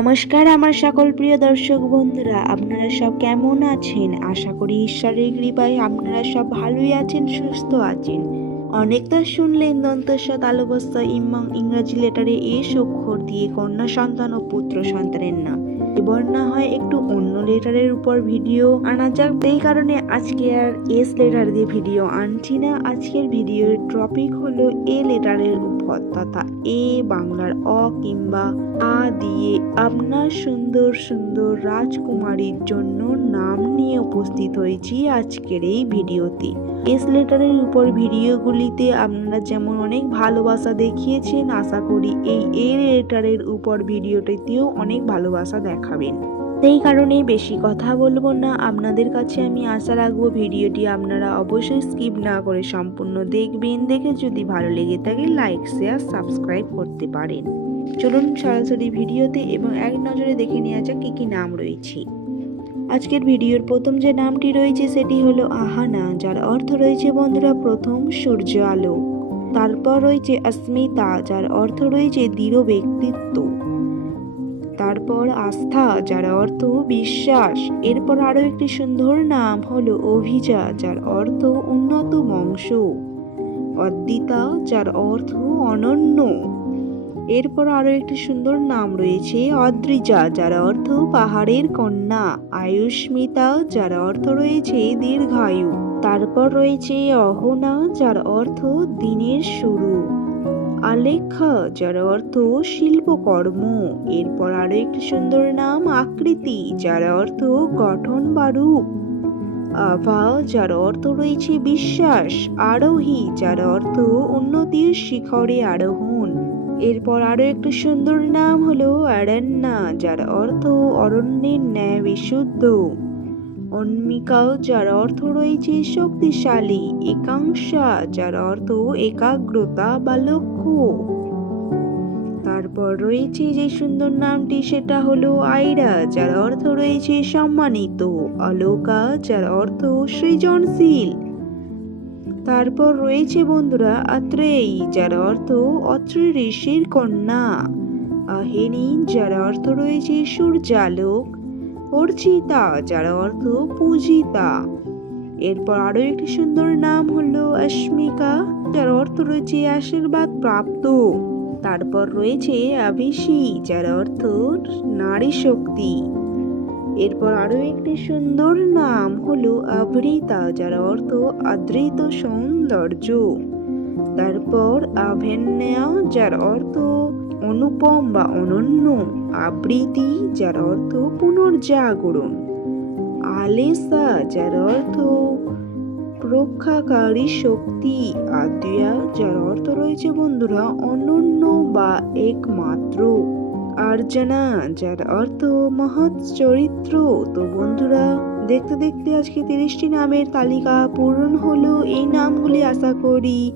নমস্কার আমার সকল প্রিয় দর্শক বন্ধুরা, আপনারা সব কেমন আছেন? আশা করি ঈশ্বরের কৃপায় আপনারা সব ভালোই আছেন, সুস্থ আছেন। অনেক তো শুনলেন দন্তস্ব তালবস্ত ইম্মং ইংরাজি লেটারে এ অক্ষর দিয়ে কন্যা সন্তান ও পুত্র সন্তানের নাম। এবার না হয় একটু অন্য লেটারের উপর ভিডিও আনা যাক। এই কারণে আজকে আর এস লেটার দিয়ে ভিডিও আনছি না। আজকের ভিডিওর টপিক হলো এ লেটারের উপর তথা এ বাংলার অ কিংবা আ দিয়ে আপনার সুন্দর সুন্দর রাজকুমারীর জন্য নাম নিয়ে উপস্থিত হয়েছি আজকের এই ভিডিওতে। এস লেটারের উপর ভিডিওগুলিতে আপনারা যেমন অনেক ভালোবাসা দেখিয়েছেন, আশা করি এই এ লেটারের উপর ভিডিওটিতেও অনেক ভালোবাসা দেখাবেন। সেই কারণে বেশি কথা বলব না। আপনাদের কাছে আমি আশা রাখব ভিডিওটি আপনারা অবশ্যই স্কিপ না করে সম্পূর্ণ দেখবেন। দেখে যদি ভালো লেগে থাকে, লাইক, শেয়ার, সাবস্ক্রাইব করতে পারেন। চলুন সরাসরি ভিডিওতে এবং এক নজরে দেখে নেওয়া যাক কী কী নাম রয়েছে। আজকের ভিডিওর প্রথম যে নামটি রয়েছে, সেটি হলো আহানা, যার অর্থ রয়েছে, বন্ধুরা, প্রথম সূর্য আলো তারপর রয়েছে অস্মিতা, যার অর্থ রয়েছে, দৃঢ় ব্যক্তিত্ব। তারপর আস্থা, যার অর্থ বিশ্বাস। এরপর আরও একটি সুন্দর নাম হলো অভিজা, যার অর্থ উন্নত বংশ। অদ্বিতা, যার অর্থ অনন্য। এরপর আরও একটি সুন্দর নাম রয়েছে অদ্রিজা, যার অর্থ পাহাড়ের কন্যা। আয়ুষ্মিতা, যার অর্থ রয়েছে দীর্ঘায়ু। তারপর রয়েছে অহনা, যার অর্থ দিনের শুরু। আলেখা যার অর্থ শিল্পকর্ম। এরপর আরও একটি সুন্দর নাম আকৃতি, যার অর্থ গঠন বা রূপ। আভা, যার অর্থ রয়েছে বিশ্বাস। আরোহী, যার অর্থ উন্নতির শিখরে আরোহণ। এরপর আরও একটি সুন্দর নাম হলো অরণ্যা, যার অর্থ অরণ্যের ন্যায় বিশুদ্ধ। অন্মিকা যার অর্থ রয়েছে শক্তিশালী, একাংশা, যার অর্থ একাগ্রতা বা লক্ষ্য। তারপর রয়েছে যে সুন্দর নামটি, সেটা হলো আইরা, যার অর্থ রয়েছে সম্মানিত অলোকা যার অর্থ সৃজনশীল। তারপর রয়েছে বন্ধুরা আত্রেয়ী, যার অর্থ অত্রি ঋষির কন্যা। আহেনি, যার অর্থ রয়েছে সূর্যালোক। অর্চিতা যার অর্থ পূজিতা। এরপর আরও একটি সুন্দর নাম হলো অস্মিকা, যার অর্থ রয়েছে আশীর্বাদ প্রাপ্ত। তারপর রয়েছে আবিষি যার অর্থ নারী শক্তি। এরপর আরও একটি সুন্দর নাম হলো আভৃতা যার অর্থ আদৃত সৌন্দর্য। তারপর আভেন্যা যার অর্থ অনুপম বা অনন্য আবৃত্তি, যার অর্থ পুনর্জাগরণ। আলেসা, যার অর্থ রক্ষাকারী শক্তি। আদিয়া যার অর্থ রয়েছে বন্ধুরা অনন্য বা একমাত্র। আর্জনা যার অর্থ মহৎ চরিত্র। তো বন্ধুরা, দেখতে দেখতে আজকে তিরিশটি নামের তালিকা পূরণ হলো। এই নামগুলি আশা করি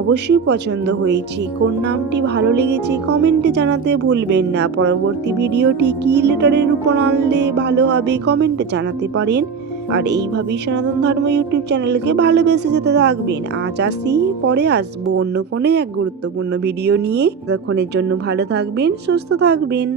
অবশ্যই পছন্দ হয়েছে। কোন নামটি ভালো লেগেছে কমেন্টে জানাতে ভুলবেন না। পরবর্তী ভিডিওটি কি লেটারের উপর আনলে ভালো হবে কমেন্টে জানাতে পারেন। আর এইভাবেই সনাতন ধর্ম ইউটিউব চ্যানেলকে ভালোবেসে যেতে থাকবেন। আজ আসি, পরে আসব অন্য কোনো এক গুরুত্বপূর্ণ ভিডিও নিয়ে। ততক্ষণের জন্য ভালো থাকবেন, সুস্থ থাকবেন।